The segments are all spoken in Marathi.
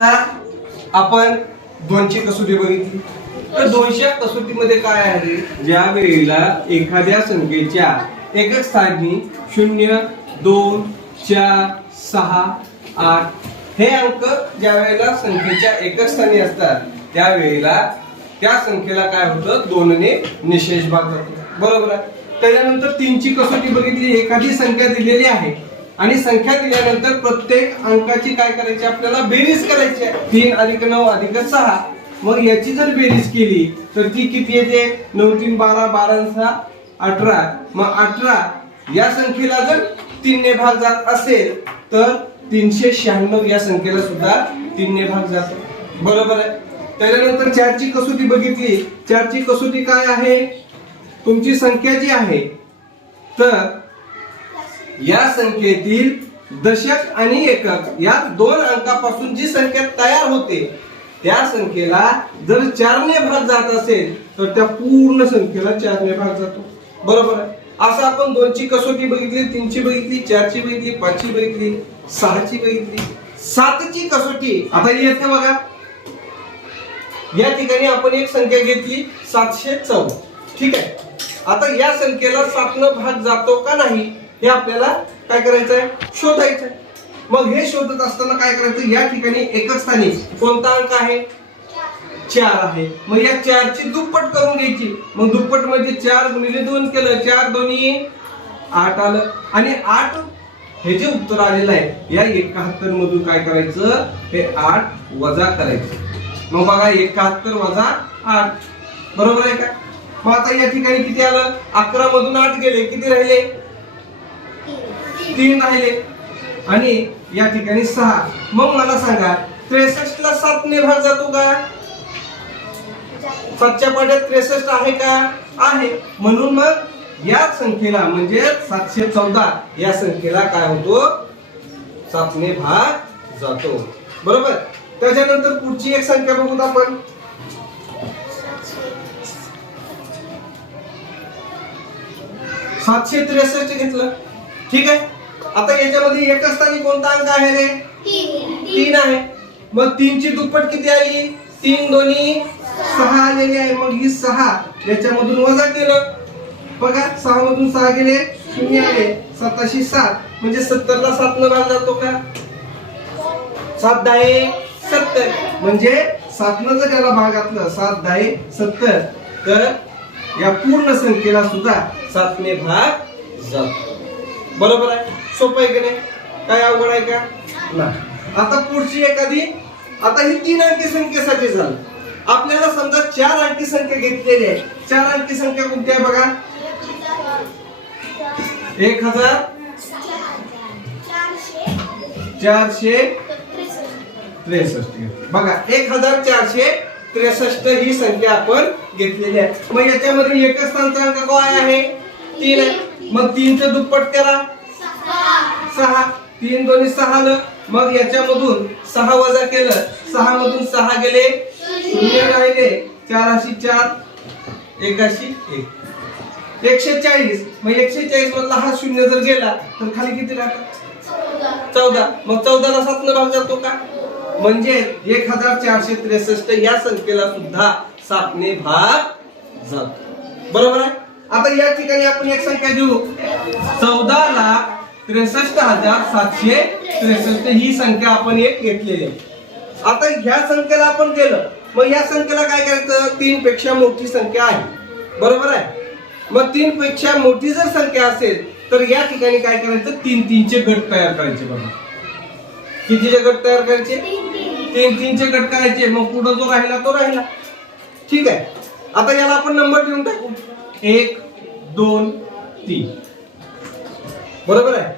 आपण दोनशे कसोटी बघितली. तर दोनशे कसोटीमध्ये काय आहे? ज्या वेळेला एखाद्या संख्येच्या एकक स्थानी शून्य दोन चार सहा आठ हे अंक ज्या वेळेला संख्येच्या एकक स्थानी असतात त्यावेळेला त्या संख्येला काय होतं? दोनने निशेष भाग जातो बरोबर आहे? त्याच्यानंतर तीनची कसोटी बघितली एखादी संख्या दिलेली आहे. आणि संख्या दिल्यानंतर प्रत्येक अंकाची काय करायची? आपल्याला बेरीज करायची आहे. तीन अधिक नऊ अधिक सहा. मग याची जर बेरीज केली तर ती किती येते? नऊ तीन बारा बारा सहा अठरा. मग अठरा या संख्येला जर तीनने भाग जात असेल तर तीनशे शहाण्णव या संख्येला सुद्धा तीनने भाग जातो. बरोबर आहे? त्याच्यानंतर चारची कसोटी बघितली. चारची कसोटी काय आहे? तुमची संख्या जी आहे तर या संख्येतील दशक आणि एकक या दोन अंकापासून जी संख्या तयार होते त्या संख्येला जर चारने भाग जात असेल तर त्या पूर्ण संख्येला चारने भाग जातो. बरोबर आहे? असं आपण दोनची कसोटी बघितली तीनची बघितली चारची बघितली पाचची बघितली सहाची बघितली. सातची कसोटी आता येते बघा. या ठिकाणी आपण एक संख्या घेतली सातशे चौदा. ठीक आहे? आता या संख्येला सातनं भाग जातो का नाही? हे आपल्याला काय करायचं आहे शोधायचं आहे मग हे शोधत असताना काय करायचं? या ठिकाणी एकच स्थानी. कोणता अंक आहे? चार आहे. मग या चारची दुप्पट करून घ्यायची. मग दुप्पट म्हणजे चार गुणिले दोन केलं. चार दोन्ही आठ आलं. आणि आठ हे जे उत्तर आलेलं आहे या एकाहत्तर मधून काय करायचं? हे आठ वजा करायचं. मग बघा एकाहत्तर वजा आठ. बरोबर आहे का? मग आता या ठिकाणी किती आलं? अकरा मधून आठ गेले. किती राहिले? तीन राहिले. आणि या ठिकाणी सहा. मग मला सांगा त्रेसष्ट ला सात ने भाग जातो का? सातच्या पाट्यात त्रेसष्ट आहे का? आहे. म्हणून मग या संख्येला म्हणजे सातशे चौदा या संख्येला काय होतो? सातने भाग जातो. बरोबर? त्याच्यानंतर पुढची एक संख्या बघूत आपण. सातशे त्रेसष्ट घेतलं. ठीक आहे? आता याच्यामध्ये एक स्थानी कोणता अंक आहे रे? तीन. आहे. मग तीनची दुप्पट किती आली तीन दोन्ही सहा आलेली आहे. मग ही सहा याच्यामधून वजा केलं. बघा सहा मधून सहा गेले शून्य आले. साताशी सात. म्हणजे सत्तर ला सात न भाग जातो का? सात दहा सत्तर. म्हणजे सातनं जर त्याला भागातलं सात दहा सत्तर तर या पूर्ण संख्येला सुद्धा सातने भाग जातो. बरोबर आहे? सोपं आहे की नाही? काय अवघड आहे का? नाही. आता पुढची एखादी आता ही तीन अंकी संख्येसाठी झालं. आपल्याला समजा चार अंकी संख्या घेतलेली आहे. चार अंकी संख्या कोणती आहे बघा? एक हजार चारशे त्रेसष्ट. बघा एक हजार चारशे त्रेसष्ट ही संख्या आपण घेतलेली आहे. मग याच्यामध्ये एकच स्थानचा अंक काय आहे? तीन आहे. मग तीनचं दुप्पट करा. सहा तीन दोन्ही सहा आलं मग याच्यामधून सहा वजा केलं सहा मधून सहा गेले शून्य राहिले चाराशी चार एकाशी एक. एकशे चाळीस मग एकशे चाळीस मधला हा शून्य जर गेला तर खाली किती राहतात चौदा. मग चौदाला सातनं भाग जातो का? म्हणजे एक हजार चारशे त्रेसष्ट या संख्येला सुद्धा सातने भाग जातो. बरोबर आहे? आता या ठिकाणी आपण एक संख्या देऊ. चौदा लाख त्रेसष्ट हजार सातशे त्रेसष्ट. ही संख्या आपण एक घेतलेली आहे. आता ह्या संख्येला आपण केलं. मग या संख्येला काय करायचं? तीन पेक्षा मोठी संख्या आहे. बरोबर आहे? मग तीन पेक्षा मोठी जर संख्या असेल तर या ठिकाणी काय करायचं? तीन तीनचे गट तयार करायचे बघा. कितीचे गट तयार करायचे? तीन तीनचे गट करायचे. मग पुढे जो राहिला तो राहिला. ठीक आहे? आता याला आपण नंबर देऊन टाकू. एक दोन तीन. बरोबर आहे?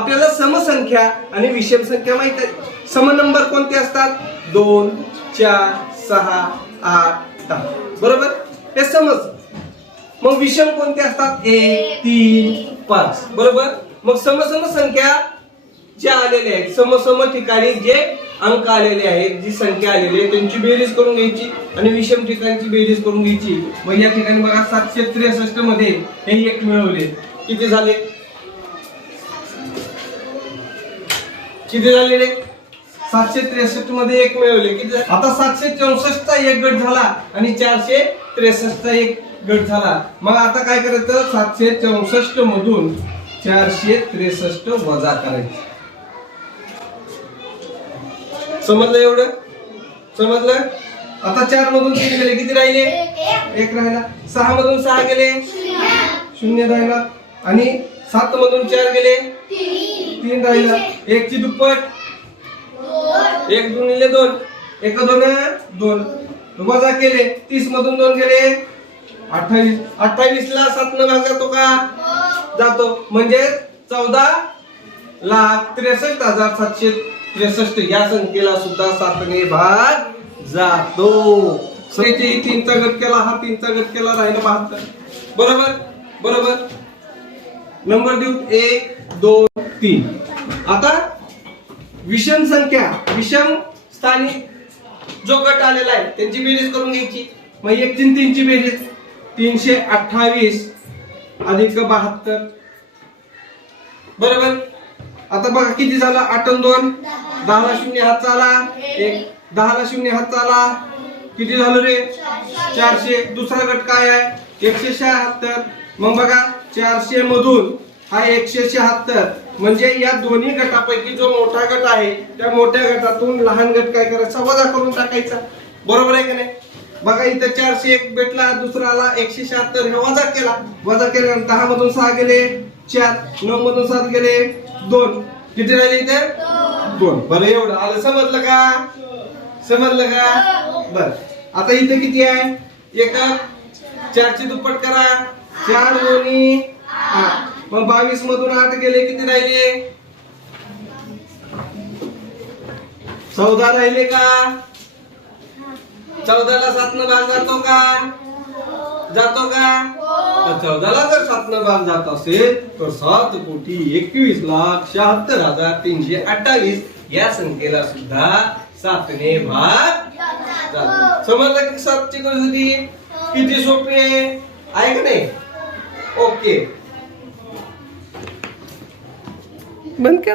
आपल्याला समसंख्या आणि विषम संख्या माहीत आहे. सम नंबर कोणते असतात? दोन चार सहा आठ दहा. बरोबर? हे समज. मग विषम कोणते असतात? एक तीन पाच. बरोबर? मग समसम संख्या ज्या आलेल्या आहेत समसम ठिकाणी जे अंक आलेले आहेत जी संख्या आलेली आहे त्यांची बेरीज करून घ्यायची आणि विषम ठिकाणची बेरीज करून घ्यायची. मग या ठिकाणी बघा सातशे त्रेसष्टमध्ये हे एक मिळवले. किती झाले? किती झाले रे? सातशे त्रेसष्टमध्ये एक मिळवले. किती? आता सातशे चौसष्ट चा एक गट झाला आणि चारशे त्रेसष्ट चा एक गट झाला. मग आता काय करायचं? सातशे चौसष्ट मधून चारशे त्रेसष्ट वजा करायचे. समजलं एवढं? समजलं? आता चार मधून तीन गेले? किती राहिले? एक राहिला. सहा मधून सहा गेले? शून्य. राहिला. आणि सात मधून चार गेले? तीन राहिला एकची दुप्पट. एक गुणिले दोन. एक दोन दोन. वजा केले. तीस मधून दोन गेले. अठ्ठावीस. अठ्ठावीस ला सात न भाग जातो का? जातो. म्हणजे चौदा लाख त्रेसष्ट हजार सातशे त्रेसष्ट. या संख्येला सुद्धा सातने भाग जातो. तीनचा गट केला. हा तीनचा गट केला राहिला बहात्तर. बरोबर? बरोबर? नंबर देऊ. एक दोन तीन आता विषम संख्या विषम स्थानी जो गट आलेला आहे त्यांची बेरीज करून घ्यायची. मग एक तीन तीनची बेरीज. तीनशे अठ्ठावीस अधिक बहात्तर. बरोबर? आता बघा किती झाला? आठ दोन. दहाला शून्य हात चाला एक. दहाला शून्य हात चाला किती झालं रे? चारशे. दुसरा गट काय आहे? एकशे शहात्तर. मग बघा चारशे मधून हा एकशे शहात्तर. म्हणजे या दोन्ही गटापैकी जो मोठा गट आहे त्या मोठ्या गटातून लहान गट काय करायचा? वजा करून टाकायचा. बरोबर आहे का नाही? बघा इथं चारशे एक भेटला दुसरा आला एकशे शहात्तर. हे वजा केला. वजा केल्यानंतर दहा मधून सहा गेले चार. नऊ मधून सात गेले दोन. किती राहिले इथे? दोन. बरं एवढं. आलं समजलं का? समजलं का? बर. आता इथे किती आहे? एका. चारची दुप्पट करा. चार दोन्ही आठ. मग बावीस मधून आठ गेले किती राहिले? चौदा राहिले का? चौदाला सातनं भाग जातो का? जातो का? चौदाला जर सातनं भाग जात असेल तर सात कोटी एकवीस लाख शहात्तर हजार तीनशे अठ्ठावीस या संख्येला सुद्धा सातने भाग जातो. समजलं की सातची होती? किती सोपी आहे? आहे का नाही? ओके. बंद कर